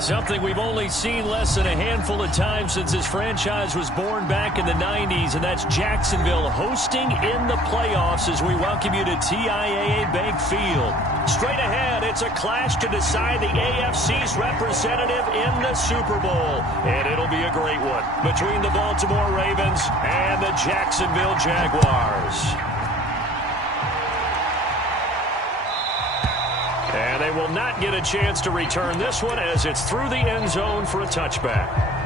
Something we've only seen less than a handful of times since this franchise was born back in the 90s, and that's Jacksonville hosting in the playoffs as we welcome you to TIAA Bank Field. Straight ahead, it's a clash to decide the AFC's representative in the Super Bowl, and it'll be a great one between the Baltimore Ravens and the Jacksonville Jaguars. And they will not get a chance to return this one as it's through the end zone for a touchback.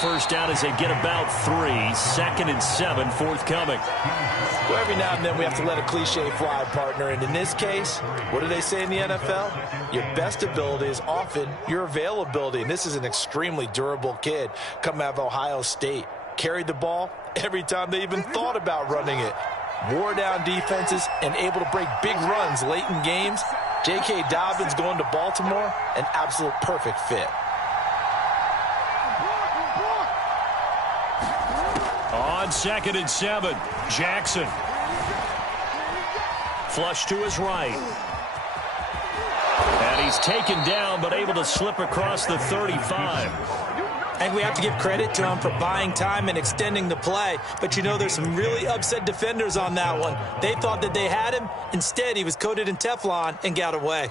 First down as they get about 3. 2nd and 7 forthcoming. Well, every now and then we have to let a cliche fly, partner. And in this case, what do they say in the NFL? Your best ability is often your availability. And this is an extremely durable kid coming out of Ohio State. Carried the ball every time they even thought about running it. Wore down defenses and able to break big runs late in games. J.K. Dobbins going to Baltimore, an absolute perfect fit. On 2nd and 7, Jackson. Flush to his right. And he's taken down, but able to slip across the 35. And we have to give credit to him for buying time and extending the play. But, you know, there's some really upset defenders on that one. They thought that they had him. Instead, he was coated in Teflon and got away.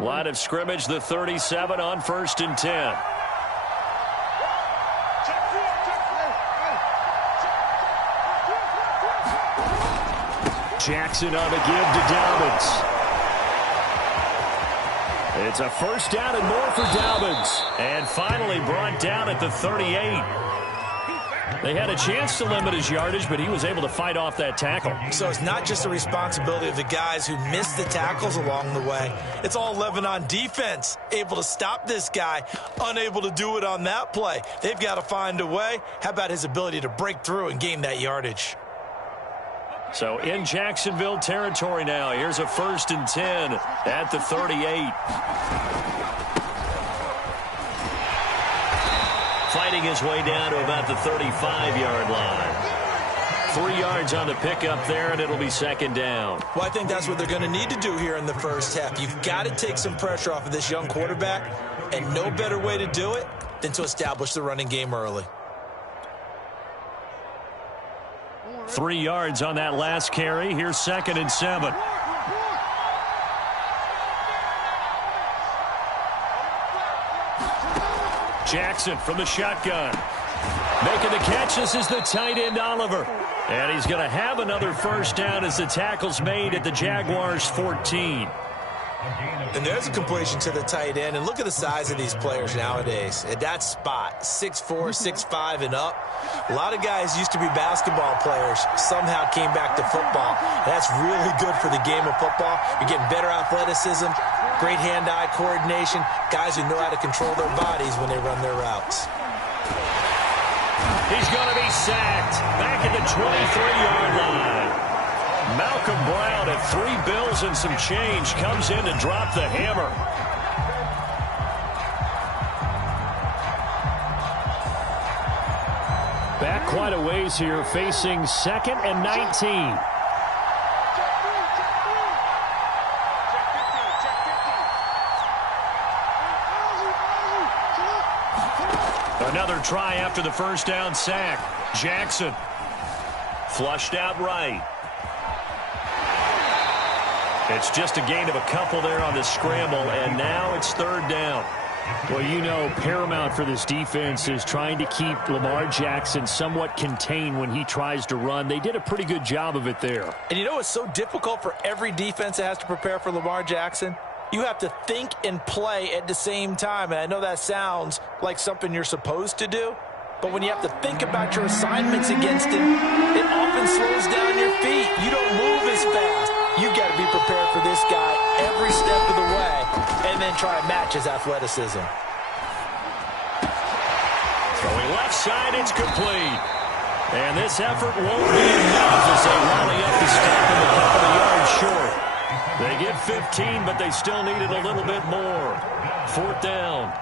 Line of scrimmage, the 37 on 1st and 10. Jackson on a give to Dobbins. It's a first down and more for Dobbins. And finally brought down at the 38. They had a chance to limit his yardage, but he was able to fight off that tackle. So it's not just the responsibility of the guys who missed the tackles along the way. It's all 11 on defense, able to stop this guy, unable to do it on that play. They've got to find a way. How about his ability to break through and gain that yardage? So in Jacksonville territory now. Here's a 1st and 10 at the 38. Fighting his way down to about the 35-yard line. 3 yards on the pickup there, and it'll be 2nd down. Well, I think that's what they're going to need to do here in the first half. You've got to take some pressure off of this young quarterback, and no better way to do it than to establish the running game early. 3 yards on that last carry. Here's 2nd and 7. Jackson from the shotgun. Making the catch. This is the tight end, Oliver. And he's going to have another first down as the tackle's made at the Jaguars' 14. And there's a completion to the tight end. And look at the size of these players nowadays. At that spot, 6'4", 6'5", and up. A lot of guys used to be basketball players, somehow came back to football. And that's really good for the game of football. You're getting better athleticism, great hand-eye coordination, guys who know how to control their bodies when they run their routes. He's going to be sacked back at the 23-yard line. Malcolm Brown at $3 bills and some change comes in to drop the hammer. Back quite a ways here, facing 2nd and 19. Another try after the first down sack. Jackson flushed out right. It's just a gain of a couple there on the scramble, and now it's 3rd down. Well, you know, paramount for this defense is trying to keep Lamar Jackson somewhat contained when he tries to run. They did a pretty good job of it there. And you know it's so difficult for every defense that has to prepare for Lamar Jackson? You have to think and play at the same time. And I know that sounds like something you're supposed to do, but when you have to think about your assignments against him, it often slows down your feet. You don't move as fast. You've got to be prepared for this guy every step of the way and then try to match his athleticism. left side, it's complete. And this effort won't be enough as they rally up to stop them a couple of yards short. They get 15, but they still needed a little bit more. 4th down.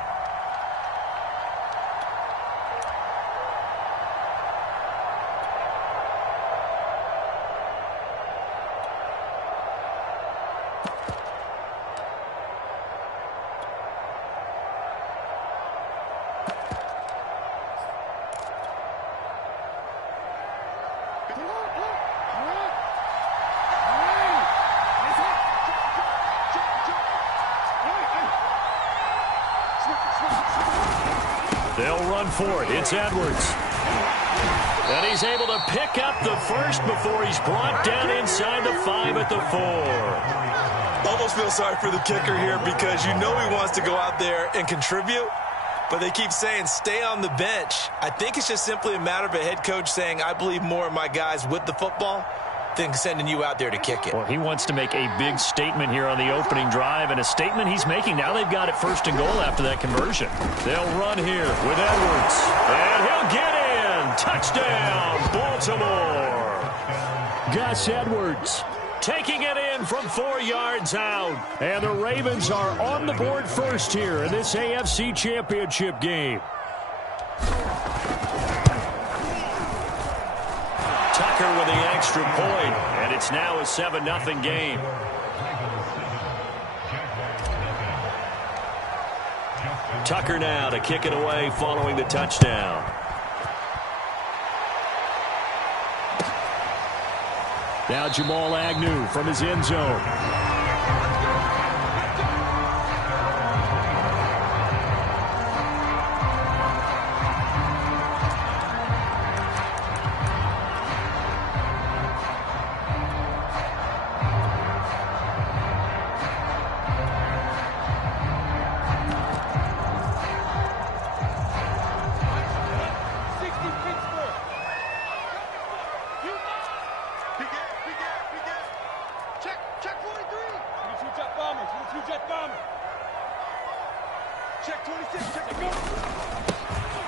They'll run for it. It's Edwards. And he's able to pick up the first before he's brought down inside the 5 at the 4. Almost feel sorry for the kicker here because you know he wants to go out there and contribute, but they keep saying stay on the bench. I think it's just simply a matter of a head coach saying I believe more in my guys with the football than sending you out there to kick it. Well, he wants to make a big statement here on the opening drive, and a statement he's making. Now they've got it 1st and goal after that conversion. They'll run here with Edwards, and he'll get in. Touchdown, Baltimore. Gus Edwards taking it in from 4 yards out. And the Ravens are on the board first here in this AFC Championship game. Tucker with the extra point, and it's now a 7-0 game. Tucker now to kick it away following the touchdown. Now Jamal Agnew from his end zone.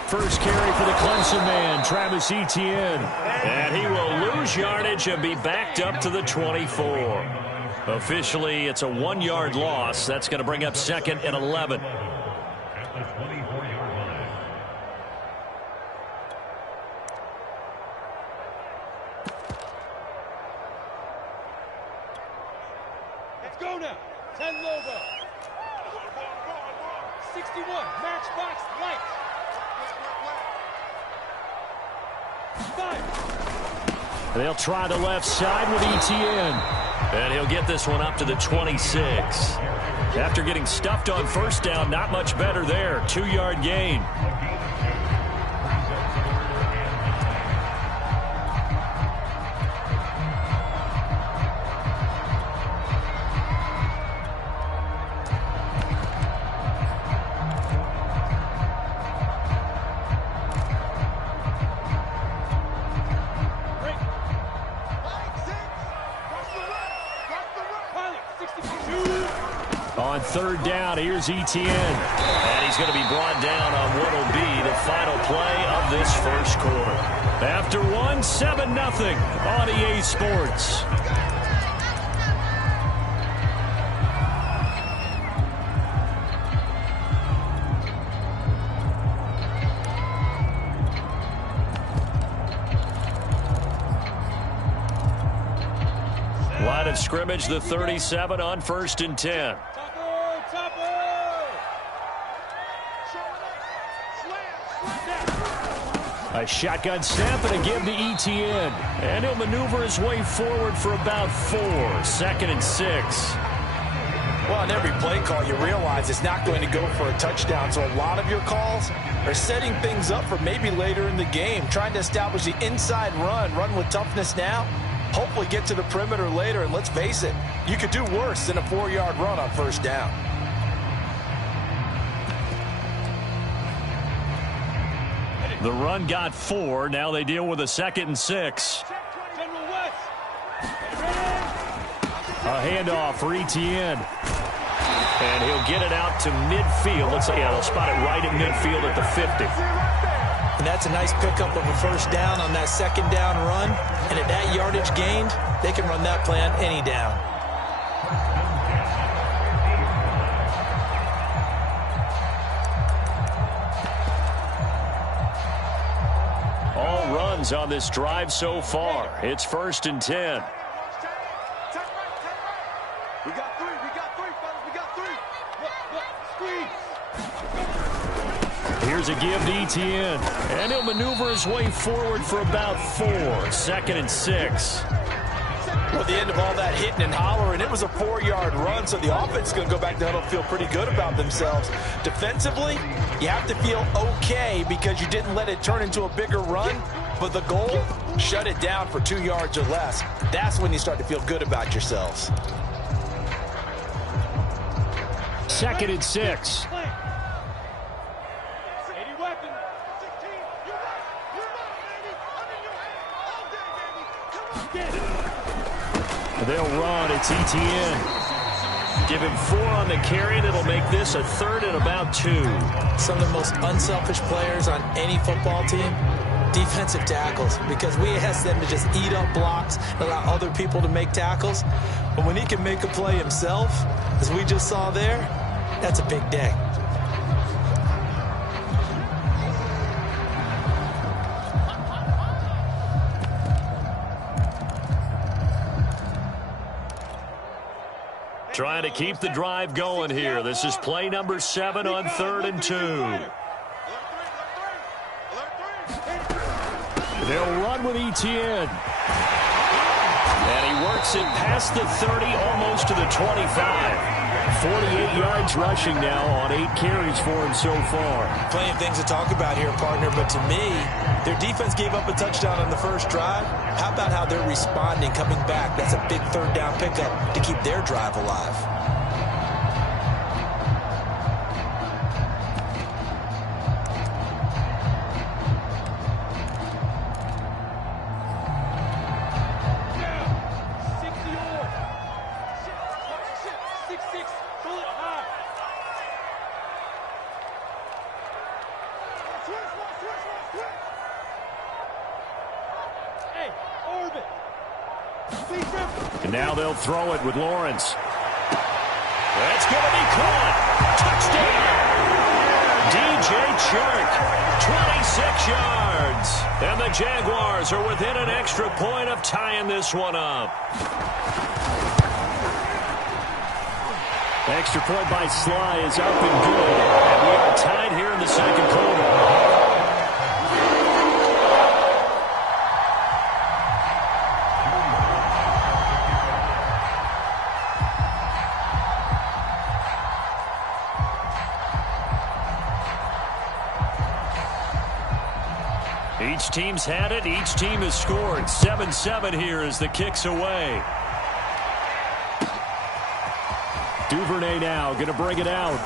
First carry for the Clemson man, Travis Etienne. And he will lose yardage and be backed up to the 24. Officially, it's a 1-yard loss. That's going to bring up 2nd and 11. Let's go now. 10 logo. 61, matchbox light. 5. They'll try the left side with Etienne. And he'll get this one up to the 26. After getting stuffed on 1st down, not much better there. 2-yard gain. On 3rd down, here's Etienne. And he's going to be brought down on what will be the final play of this 1st quarter. After 7-0 on EA Sports. Line of scrimmage, the 37 on 1st and 10. A shotgun snap and a give to Etienne. And he'll maneuver his way forward for about 4. 2nd and 6. Well, on every play call, you realize it's not going to go for a touchdown. So a lot of your calls are setting things up for maybe later in the game, trying to establish the inside run with toughness now, hopefully get to the perimeter later. And let's face it, you could do worse than a 4-yard run on 1st down. The run got 4. Now they deal with a 2nd and 6. A handoff for Etienne. And he'll get it out to midfield. Let's say, they'll spot it right at midfield at the 50. And that's a nice pickup of a first down on that second down run. And at that yardage gained, they can run that play on any down. All runs on this drive so far. It's 1st and 10. We got three, fellas, we got three. Look, squeeze. Here's a give to Etienne, and he'll maneuver his way forward for about 4. 2nd and 6. Well, at the end of all that hitting and hollering, it was a 4-yard run, so the offense is going to go back to huddle, feel pretty good about themselves. Defensively, you have to feel okay because you didn't let it turn into a bigger run, but the goal, shut it down for 2 yards or less. That's when you start to feel good about yourselves. 2nd and 6. They'll run. It's Etienne. Give him 4 on the carry, and it'll make this a 3rd and about 2. Some of the most unselfish players on any football team, defensive tackles, because we ask them to just eat up blocks and allow other people to make tackles. But when he can make a play himself, as we just saw there, that's a big day. Trying to keep the drive going here. This is play number 7 on 3rd and 2. They'll run with Etienne. And he works it past the 30, almost to the 25. 48 yards rushing now on 8 carries for him so far. Plenty of things to talk about here, partner, but to me, their defense gave up a touchdown on the first drive. How about how they're responding, coming back? That's a big 3rd down pickup to keep their drive alive. And now they'll throw it with Lawrence. That's going to be caught. Touchdown. DJ Chark, 26 yards. And the Jaguars are within an extra point of tying this one up. Extra point by Sly is up and good. And we are tied here in the second quarter. Each team's had it. Each team has scored. 7-7 here as the kick's away. Duvernay now going to bring it out.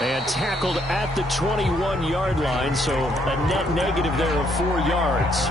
And tackled at the 21-yard line, so a net negative there of 4 yards.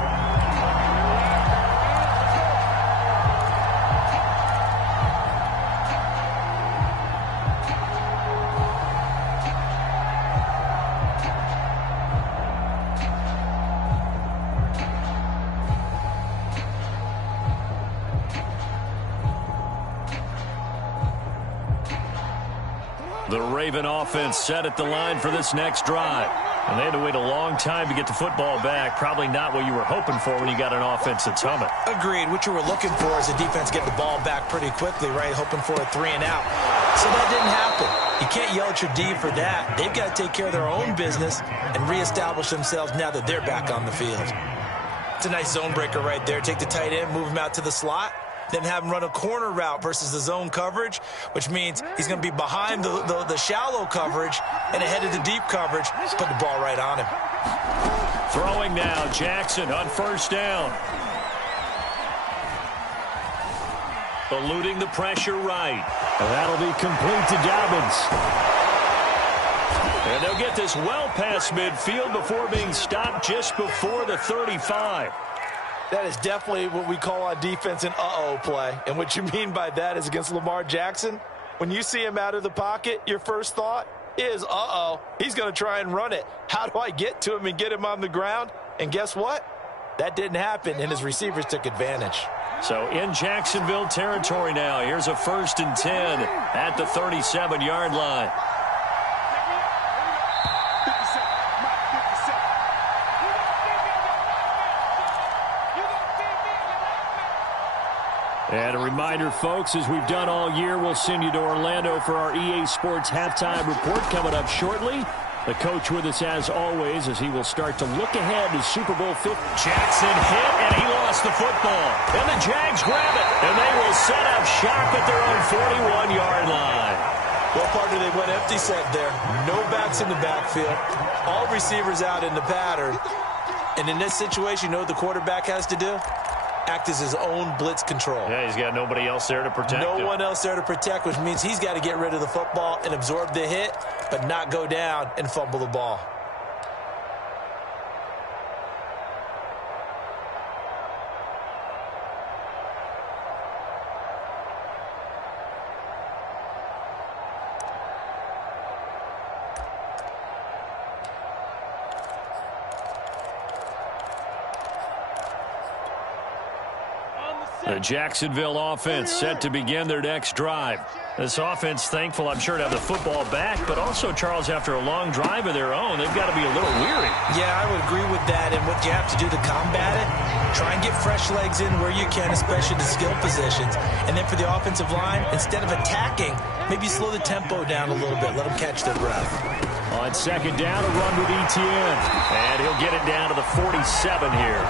The Raven offense set at the line for this next drive. And they had to wait a long time to get the football back. Probably not what you were hoping for when you got an offense that's humming. Agreed. What you were looking for is the defense get the ball back pretty quickly, right? Hoping for a 3 and out. So that didn't happen. You can't yell at your D for that. They've got to take care of their own business and reestablish themselves now that they're back on the field. It's a nice zone breaker right there. Take the tight end, move him out to the slot. Then have him run a corner route versus the zone coverage, which means he's going to be behind the shallow coverage and ahead of the deep coverage. Just put the ball right on him. Throwing now, Jackson on first down. Eluding the pressure right. And that'll be complete to Dobbins. And they'll get this well past midfield before being stopped just before the 35. That is definitely what we call on defense an uh-oh play. And what you mean by that is against Lamar Jackson, when you see him out of the pocket, your first thought, is, he's going to try and run it. How do I get to him and get him on the ground? And guess what? That didn't happen, and his receivers took advantage. So in Jacksonville territory now. Here's a 1st and 10 at the 37-yard line. And a reminder, folks, as we've done all year, we'll send you to Orlando for our EA Sports halftime report coming up shortly. The coach with us as always as he will start to look ahead to Super Bowl 50. Jackson hit, and he lost the football. And the Jags grab it, and they will set up shop at their own 41-yard line. Well, partner, they went empty set there. No backs in the backfield. All receivers out in the pattern. And in this situation, you know what the quarterback has to do? Act as his own blitz control. Yeah, he's got nobody else there to protect him. No one else there to protect, which means he's got to get rid of the football and absorb the hit, but not go down and fumble the ball. The Jacksonville offense set to begin their next drive. This offense thankful, I'm sure, to have the football back, but also, Charles, after a long drive of their own, they've got to be a little weary. Yeah, I would agree with that, and what you have to do to combat it, try and get fresh legs in where you can, especially the skill positions. And then for the offensive line, instead of attacking, maybe slow the tempo down a little bit, let them catch their breath. On 2nd down, a run with Etienne, and he'll get it down to the 47 here.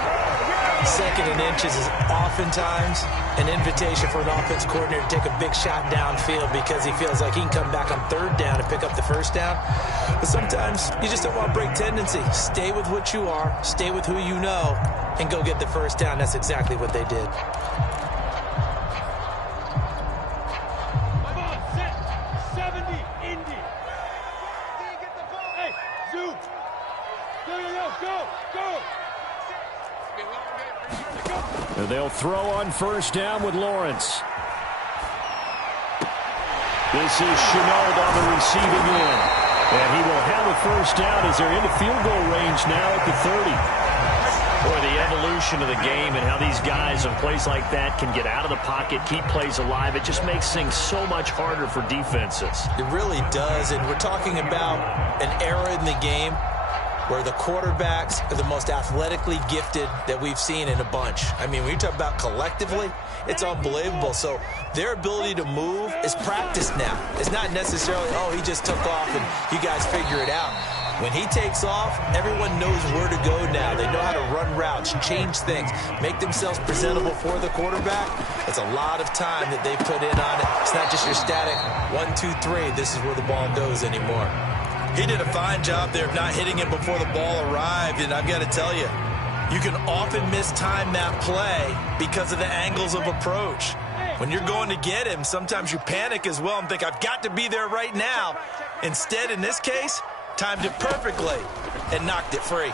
2nd and inches is oftentimes an invitation for an offense coordinator to take a big shot downfield because he feels like he can come back on 3rd down and pick up the 1st down. But sometimes you just don't want to break tendency. Stay with what you are, stay with who you know, and go get the 1st down. That's exactly what they did. Come on, set. 70, Indy. Get the ball. Hey, Zoo. Go. And they'll throw on 1st down with Lawrence. This is Chenault on the receiving end. And he will have a 1st down as they're into field goal range now at the 30. Boy, the evolution of the game and how these guys in plays like that can get out of the pocket, keep plays alive, it just makes things so much harder for defenses. It really does, and we're talking about an era in the game where the quarterbacks are the most athletically gifted that we've seen in a bunch. I mean, when you talk about collectively, it's unbelievable. So their ability to move is practiced now. It's not necessarily, he just took off and you guys figure it out. When he takes off, everyone knows where to go now. They know how to run routes, change things, make themselves presentable for the quarterback. It's a lot of time that they put in on it. It's not just your static 1, 2, 3. This is where the ball goes anymore. He did a fine job there of not hitting him before the ball arrived, and I've got to tell you, you can often mistime that play because of the angles of approach. When you're going to get him, sometimes you panic as well and think, I've got to be there right now. Instead, in this case, timed it perfectly and knocked it free.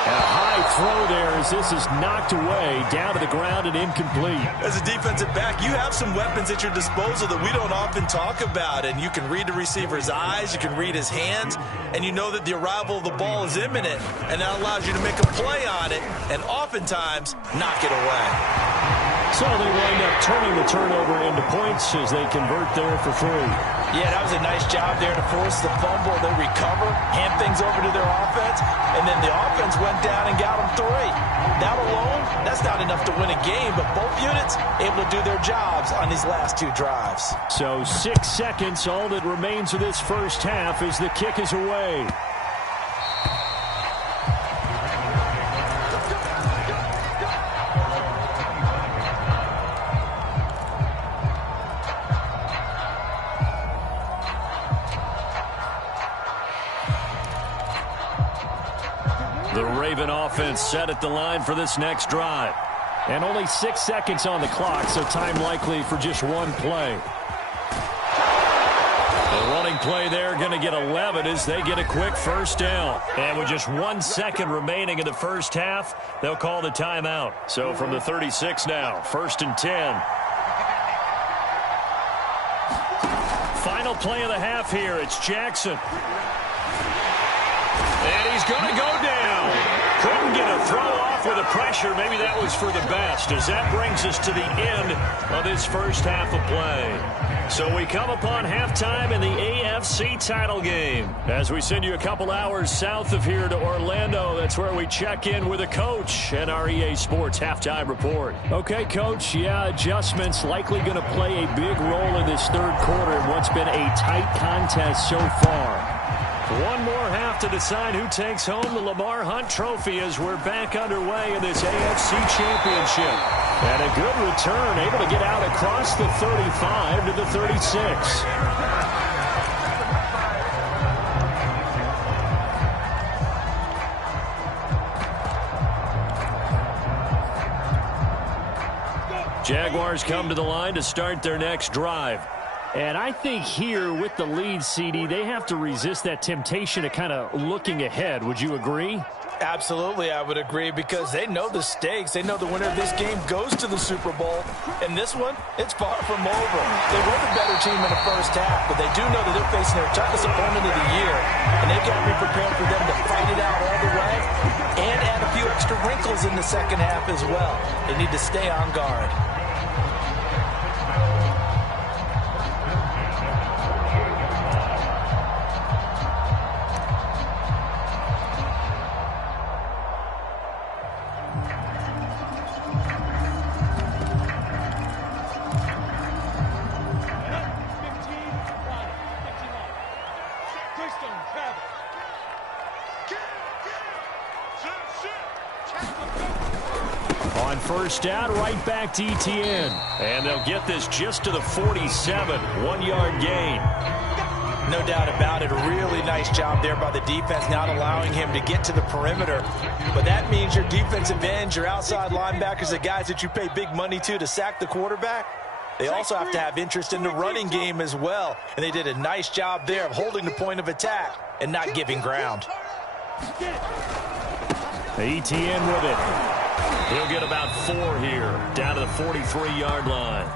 A high throw there as this is knocked away, down to the ground and incomplete. As a defensive back, you have some weapons at your disposal that we don't often talk about, and you can read the receiver's eyes, you can read his hands, and you know that the arrival of the ball is imminent, and that allows you to make a play on it and oftentimes knock it away. So they wind up turning the turnover into points as they convert there for 3. Yeah, that was a nice job there to force the fumble. They recover, hand things over to their offense, and then the offense went down and got them 3. That alone, that's not enough to win a game, but both units able to do their jobs on these last 2 drives. So 6 seconds, all that remains of this first half as the kick is away. The Raven offense set at the line for this next drive. And only 6 seconds on the clock, so time likely for just one play. The running play there going to get 11 as they get a quick 1st down. And with just 1 second remaining in the first half, they'll call the timeout. So from the 36 now, 1st and 10. final play of the half here. It's Jackson. And he's going to go down. Couldn't get a throw off with the pressure. Maybe that was for the best, as that brings us to the end of this first half of play. So we come upon halftime in the AFC title game. As we send you a couple hours south of here to Orlando, that's where we check in with a coach and our EA Sports halftime report. Okay, Coach, adjustments likely going to play a big role in this third quarter in what's been a tight contest so far. One more half to decide who takes home the Lamar Hunt Trophy as we're back underway in this AFC Championship. And a good return, able to get out across the 35 to the 36. Jaguars come to the line to start their next drive. And I think here with the lead, CD, they have to resist that temptation to kind of looking ahead. Would you agree? Absolutely, I would agree, because they know the stakes. They know the winner of this game goes to the Super Bowl. And this one, it's far from over. They were the better team in the first half, but they do know that they're facing their toughest opponent of the year. And they've got to be prepared for them to fight it out all the way and add a few extra wrinkles in the second half as well. They need to stay on guard. On first down, right back to ETN. And they'll get this just to the 47, 1-yard gain. No doubt about it. A really nice job there by the defense, not allowing him to get to the perimeter. But that means your defensive ends, your outside linebackers, the guys that you pay big money to sack the quarterback, they also have to have interest in the running game as well. And they did a nice job there of holding the point of attack and not giving ground. ETN with it. He'll get about 4 here, down to the 43-yard line.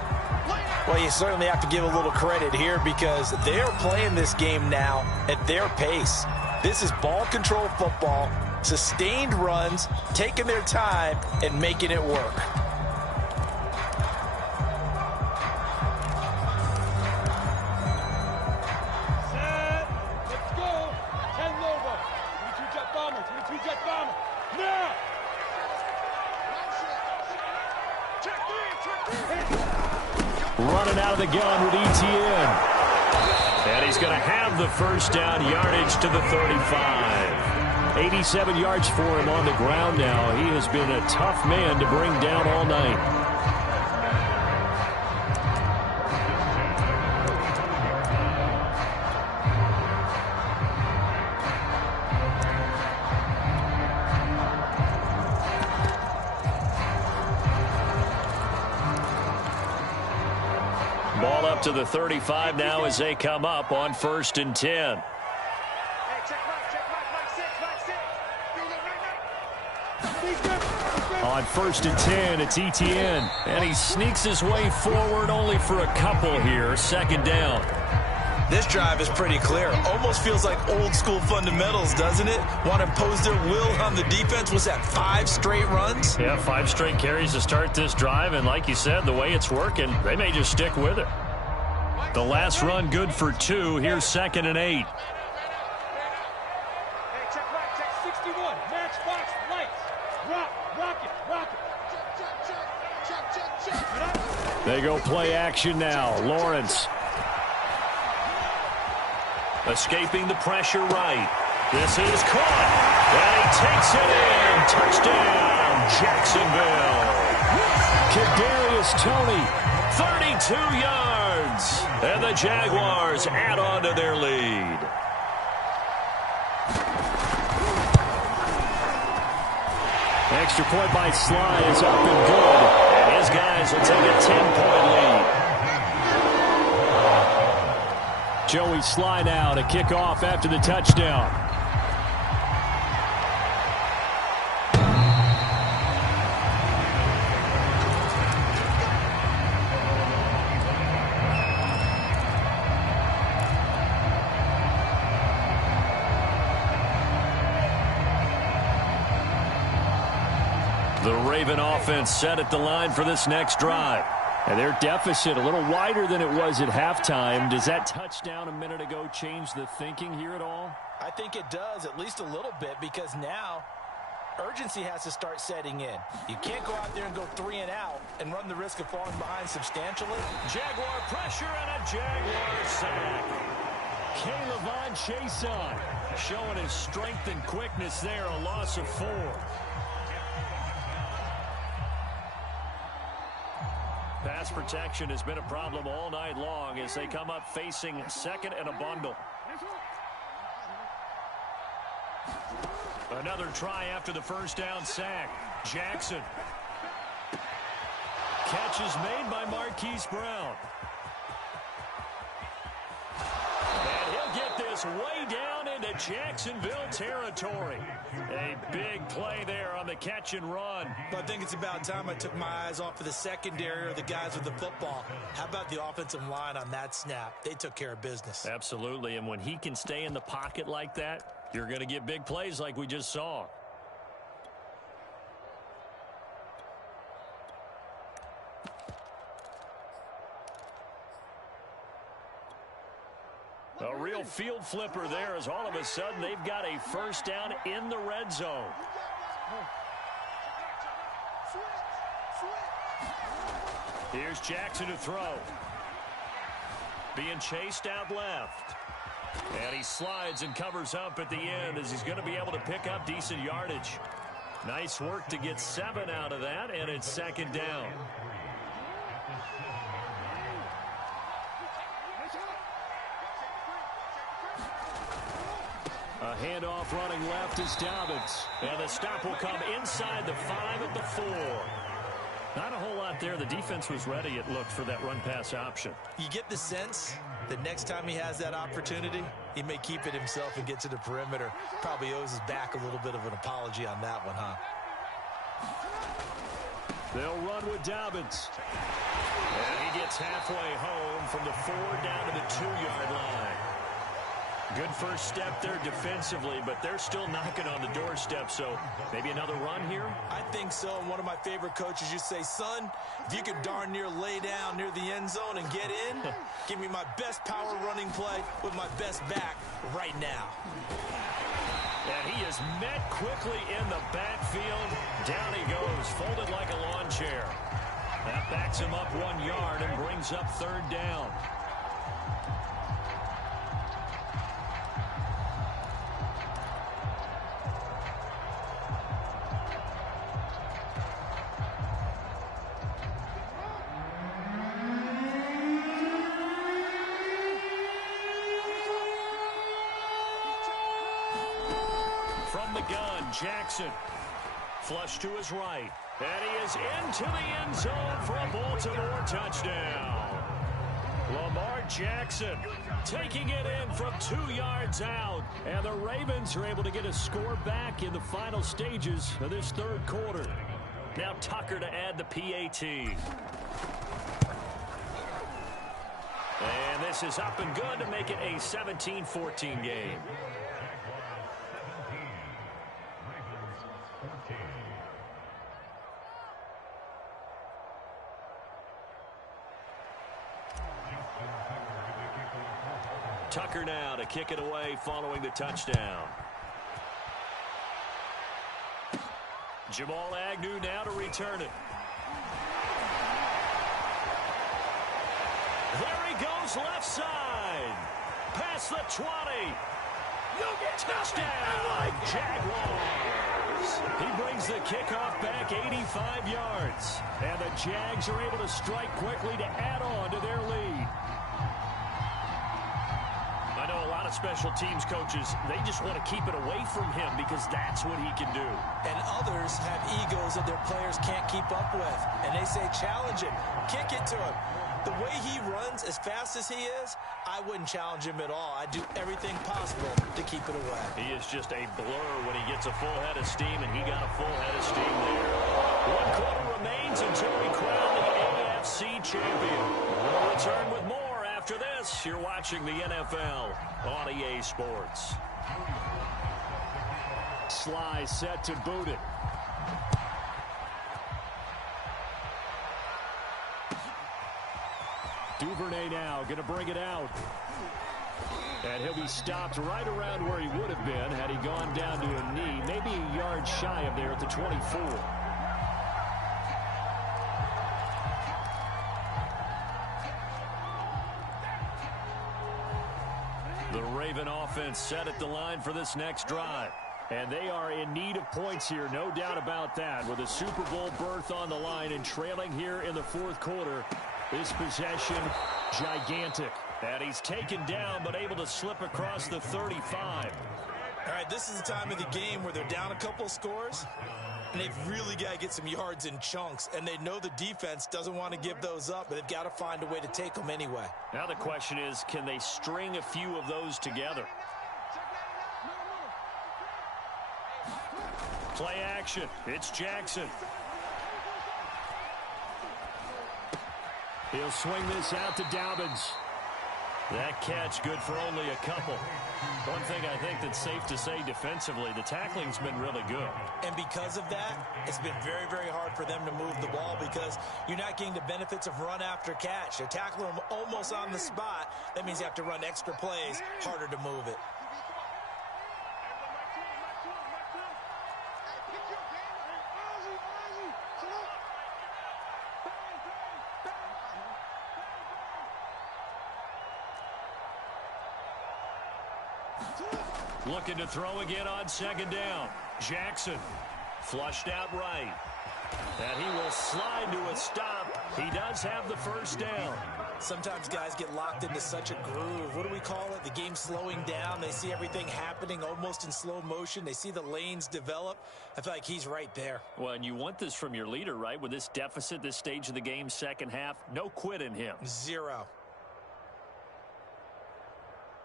Well, you certainly have to give a little credit here, because they're playing this game now at their pace. This is ball control football, sustained runs, taking their time, and making it work. Set. Let's go. 10 Nova. 22 jet bomber. 22 jet bomber. Now. Running out of the gun with ETN. And he's going to have the first down, yardage to the 35. 87 yards for him on the ground now. He has been a tough man to bring down all night. Ball up to the 35 now as they come up on first and 10. On first and 10, it's ETN. And he sneaks his way forward only for a couple here. Second down. This drive is pretty clear. Almost feels like old school fundamentals, doesn't it? Want to impose their will on the defense. Was that 5 straight runs? Yeah, 5 straight carries to start this drive. And like you said, the way it's working, they may just stick with it. The last run good for 2. Here's second and 8. Hey, check right, check 61. Matchbox lights. Rock it. They go play action now. Lawrence. Escaping the pressure right. This is caught. And he takes it in. Touchdown, Jacksonville. Kadarius Toney, 32 yards. And the Jaguars add on to their lead. Extra point by Sly is up and good. And his guys will take a 10-point lead. Joey Sly now to kick off after the touchdown. The Raven offense set at the line for this next drive. And their deficit a little wider than it was at halftime. Does that touchdown a minute ago change the thinking here at all? I think it does, at least a little bit, because now urgency has to start setting in. You can't go out there and go 3 and out and run the risk of falling behind substantially. Jaguar pressure and a Jaguar sack. K'Lavon Chason showing his strength and quickness there, a loss of 4. Pass protection has been a problem all night long as they come up facing second and a bundle. Another try after the first down sack. Jackson. Catch is made by Marquise Brown. And he'll get this way down into Jacksonville territory. A big play there on the catch and run. But I think it's about time I took my eyes off of the secondary or the guys with the football. How about the offensive line on that snap? They took care of business. Absolutely, and when he can stay in the pocket like that, you're going to get big plays like we just saw. A real field flipper there as all of a sudden they've got a first down in the red zone. Here's Jackson to throw. Being chased out left. And he slides and covers up at the end as he's going to be able to pick up decent yardage. Nice work to get 7 out of that, and it's second down. A handoff running left is Dobbins. And the stop will come inside the 5 at the 4. Not a whole lot there. The defense was ready, it looked, for that run-pass option. You get the sense that next time he has that opportunity, he may keep it himself and get to the perimeter. Probably owes his back a little bit of an apology on that one, huh? They'll run with Dobbins. And he gets halfway home from the 4 down to the 2-yard line. Good first step there defensively, but they're still knocking on the doorstep, so maybe another run here? I think so. And one of my favorite coaches used to say, son, if you could darn near lay down near the end zone and get in, give me my best power running play with my best back right now. And he is met quickly in the backfield. Down he goes, folded like a lawn chair. That backs him up 1 yard and brings up 3rd down. Jackson, flush to his right, and he is into the end zone for a Baltimore touchdown. Lamar Jackson taking it in from 2 yards out, and the Ravens are able to get a score back in the final stages of this 3rd quarter. Now Tucker to add the PAT. And this is up and good to make it a 17-14 game. Tucker now to kick it away following the touchdown. Jamal Agnew now to return it. There he goes left side. Past the 20. Touchdown, Jaguars. He brings the kickoff back 85 yards. And the Jags are able to strike quickly to add on to their lead. I know a lot of special teams coaches, they just want to keep it away from him because that's what he can do. And others have egos that their players can't keep up with. And they say, challenge him, kick it to him. The way he runs as fast as he is, I wouldn't challenge him at all. I'd do everything possible to keep it away. He is just a blur when he gets a full head of steam, and he got a full head of steam there. 1 quarter remains until we crown the AFC champion. We'll return with more. After this, you're watching the NFL on EA Sports. Sly set to boot it. Duvernay now going to bring it out. And he'll be stopped right around where he would have been had he gone down to a knee, maybe a yard shy of there at the 24. The Raven offense set at the line for this next drive. And they are in need of points here, no doubt about that, with a Super Bowl berth on the line and trailing here in the fourth quarter. This possession, gigantic. And he's taken down but able to slip across the 35. All right, this is the time of the game where they're down a couple scores, and they've really got to get some yards in chunks, and they know the defense doesn't want to give those up, but they've got to find a way to take them anyway. Now the question is, can they string a few of those together? Play action. It's Jackson. He'll swing this out to Dobbins. That catch good for only a couple. One thing I think that's safe to say defensively, the tackling's been really good. And because of that, it's been very, very hard for them to move the ball because you're not getting the benefits of run after catch. They're tackling them almost on the spot. That means you have to run extra plays, harder to move it. Looking to throw again on second down. Jackson flushed out right. And he will slide to a stop. He does have the first down. Sometimes guys get locked into such a groove. What do we call it? The game's slowing down. They see everything happening almost in slow motion. They see the lanes develop. I feel like he's right there. Well, and you want this from your leader, right? With this deficit, this stage of the game, second half, no quit in him. Zero.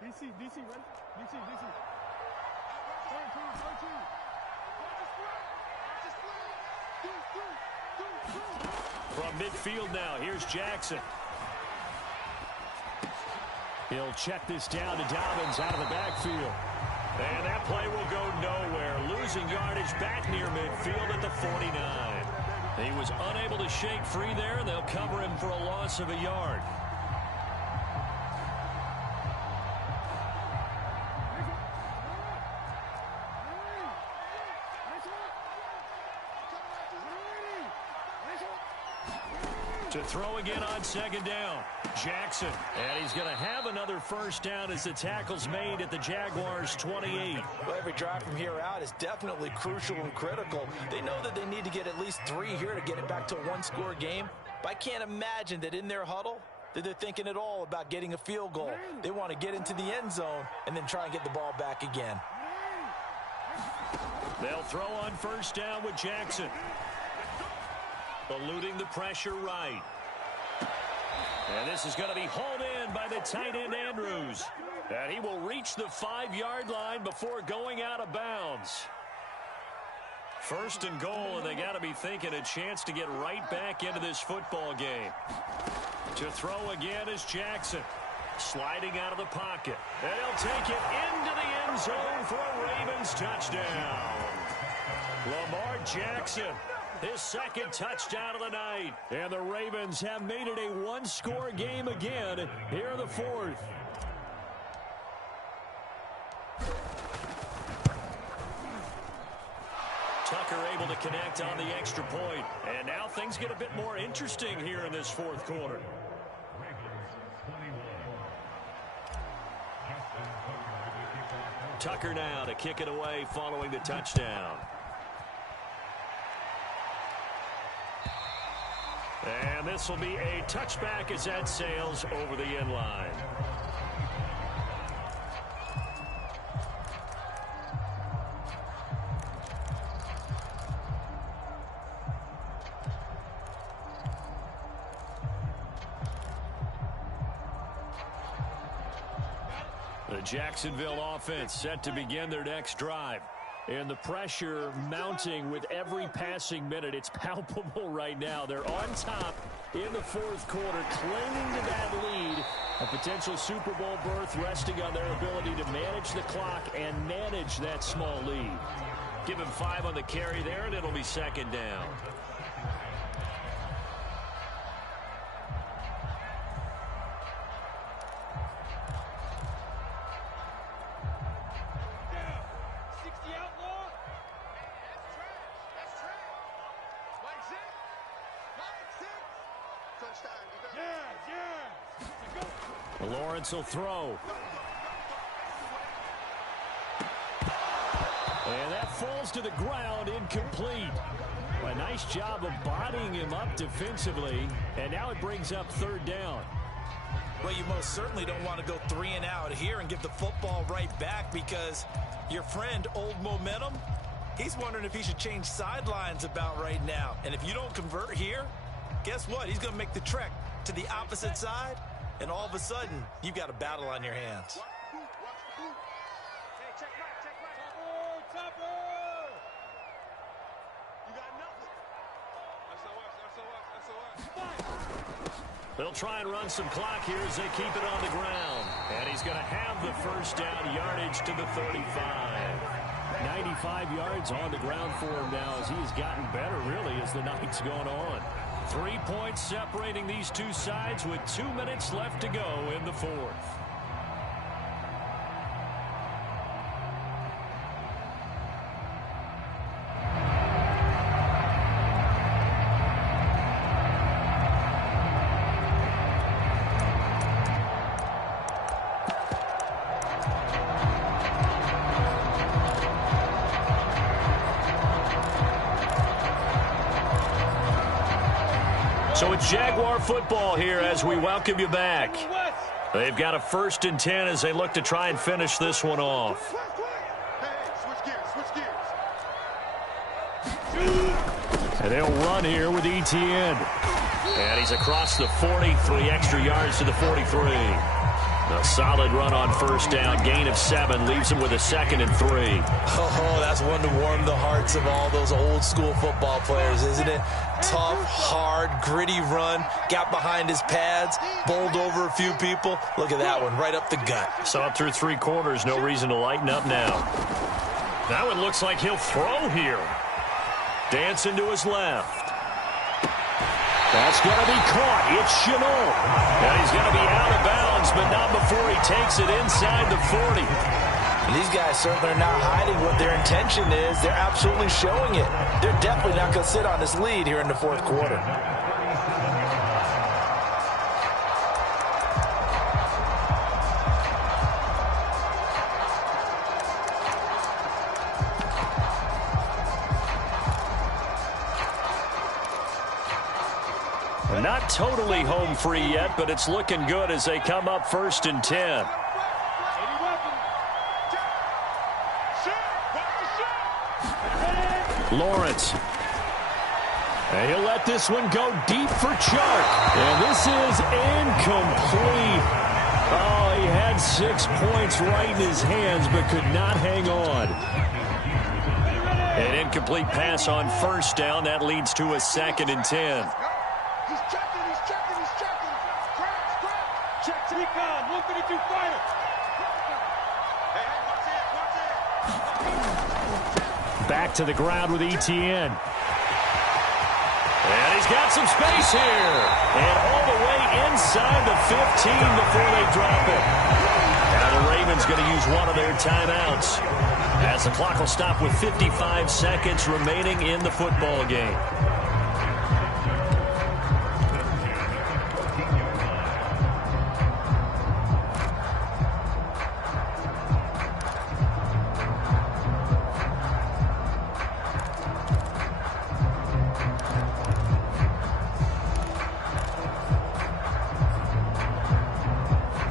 DC, ready? DC. From midfield now, here's Jackson. He'll check this down to Dobbins out of the backfield. And that play will go nowhere. Losing yardage back near midfield at the 49. He was unable to shake free there. They'll cover him for a loss of a yard. To throw again on second down. Jackson. And he's going to have another first down as the tackle's made at the Jaguars' 28. Well, every drive from here out is definitely crucial and critical. They know that they need to get at least 3 here to get it back to a one-score game. But I can't imagine that in their huddle that they're thinking at all about getting a field goal. They want to get into the end zone and then try and get the ball back again. They'll throw on first down with Jackson. Eluding the pressure right. And this is going to be hauled in by the tight end Andrews. And he will reach the 5-yard line before going out of bounds. First and goal, and they got to be thinking a chance to get right back into this football game. To throw again is Jackson. Sliding out of the pocket. And he'll take it into the end zone for a Ravens touchdown. Lamar Jackson, his second touchdown of the night. And the Ravens have made it a one-score game again here in the fourth. Tucker able to connect on the extra point. And now things get a bit more interesting here in this fourth quarter. Tucker now to kick it away following the touchdown. And this will be a touchback as that sails over the end line. The Jacksonville offense set to begin their next drive. And the pressure mounting with every passing minute. It's palpable right now. They're on top in the fourth quarter, clinging to that lead. A potential Super Bowl berth resting on their ability to manage the clock and manage that small lead. Give him 5 on the carry there, and it'll be second down. Lawrence will throw. And that falls to the ground, incomplete. A nice job of bodying him up defensively, and now it brings up third down. Well, you most certainly don't want to go 3 and out here and give the football right back, because your friend, Old Momentum, he's wondering if he should change sidelines about right now. And if you don't convert here, guess what? He's going to make the trek to the opposite side, and all of a sudden, you've got a battle on your hands. They'll try and run some clock here as they keep it on the ground. And he's going to have the first down, yardage to the 35. 95 yards on the ground for him now as he has gotten better, really, as the night's gone on. 3 points separating these two sides with 2 minutes left to go in the fourth. So it's Jaguar football here as we welcome you back. They've got a 1st and 10 as they look to try and finish this one off. And they'll run here with Etienne. And he's across the 40, 3 extra yards to the 43. A solid run on first down. Gain of 7 leaves him with a 2nd and 3. Oh, that's one to warm the hearts of all those old school football players, isn't it? Tough, hard, gritty run. Got behind his pads, bowled over a few people. Look at that one, right up the gut. So up through 3 quarters, no reason to lighten up now. Now it looks like he'll throw here. Dancing to his left. That's going to be caught. It's Chenault. And he's going to be out of bounds, but not before he takes it inside the 40. And these guys certainly are not hiding what their intention is. They're absolutely showing it. They're definitely not going to sit on this lead here in the fourth quarter. Not totally home free yet, but it's looking good as they come up 1st and 10. Lawrence. And he'll let this one go deep for Chark. And this is incomplete. Oh, he had 6 points right in his hands, but could not hang on. An incomplete pass on 1st down. That leads to a 2nd and 10. Back to the ground with Etienne. And he's got some space here. And all the way inside the 15 before they drop it. Now the Ravens going to use one of their timeouts, as the clock will stop with 55 seconds remaining in the football game.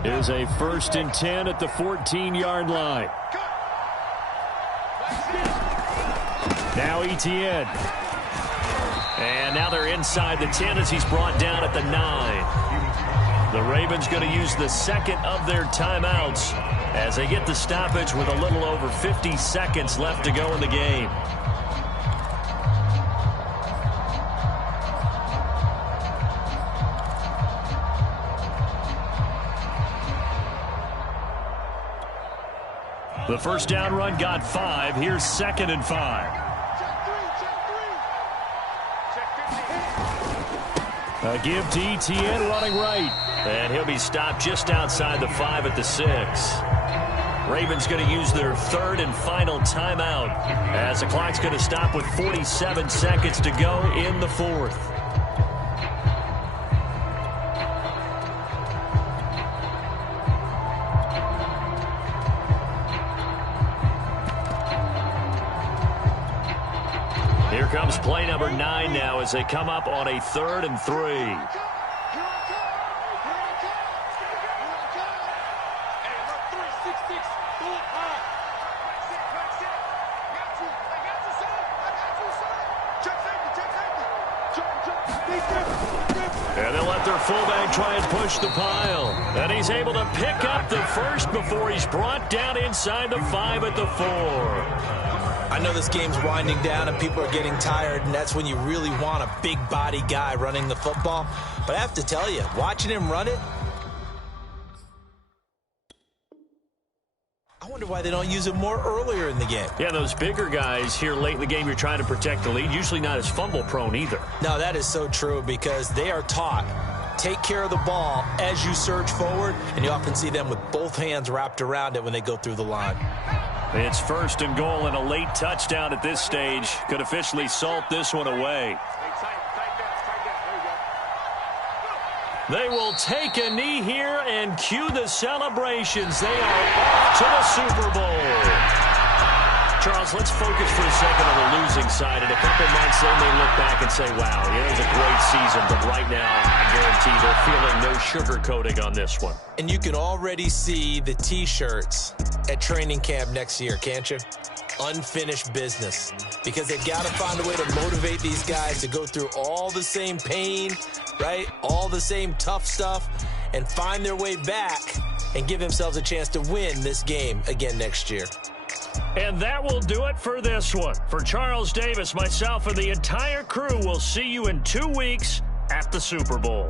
Is a 1st and 10 at the 14-yard line. Now Etienne. And now they're inside the 10 as he's brought down at the 9. The Ravens going to use the 2nd of their timeouts as they get the stoppage with a little over 50 seconds left to go in the game. The first down run got 5. Here's 2nd and 5. A give to Etienne running right. And he'll be stopped just outside the 5 at the 6. Ravens going to use their 3rd and final timeout as the clock's going to stop with 47 seconds to go in the 4th. comes play number 9 now as they come up on a 3rd and 3. And they'll let their fullback try and push the pile. And he's able to pick up the first before he's brought down inside the 5 at the 4. I know this game's winding down and people are getting tired, and that's when you really want a big body guy running the football. But I have to tell you, watching him run it, I wonder why they don't use him more earlier in the game. Yeah, those bigger guys here late in the game, you're trying to protect the lead, usually not as fumble prone either. No, that is so true because they are taught, take care of the ball as you surge forward, and you often see them with both hands wrapped around it when they go through the line. It's 1st and goal, and a late touchdown at this stage could officially salt this one away. They will take a knee here and cue the celebrations. They are off to the Super Bowl. Charles, let's focus for a second on the losing side. In a couple months, they may look back and say, wow, it was a great season. But right now, I guarantee they're feeling no sugarcoating on this one. And you can already see the T-shirts at training camp next year, can't you? Unfinished business. Because they've got to find a way to motivate these guys to go through all the same pain, right? All the same tough stuff, and find their way back and give themselves a chance to win this game again next year. And that will do it for this one. For Charles Davis, myself, and the entire crew, we'll see you in 2 weeks at the Super Bowl.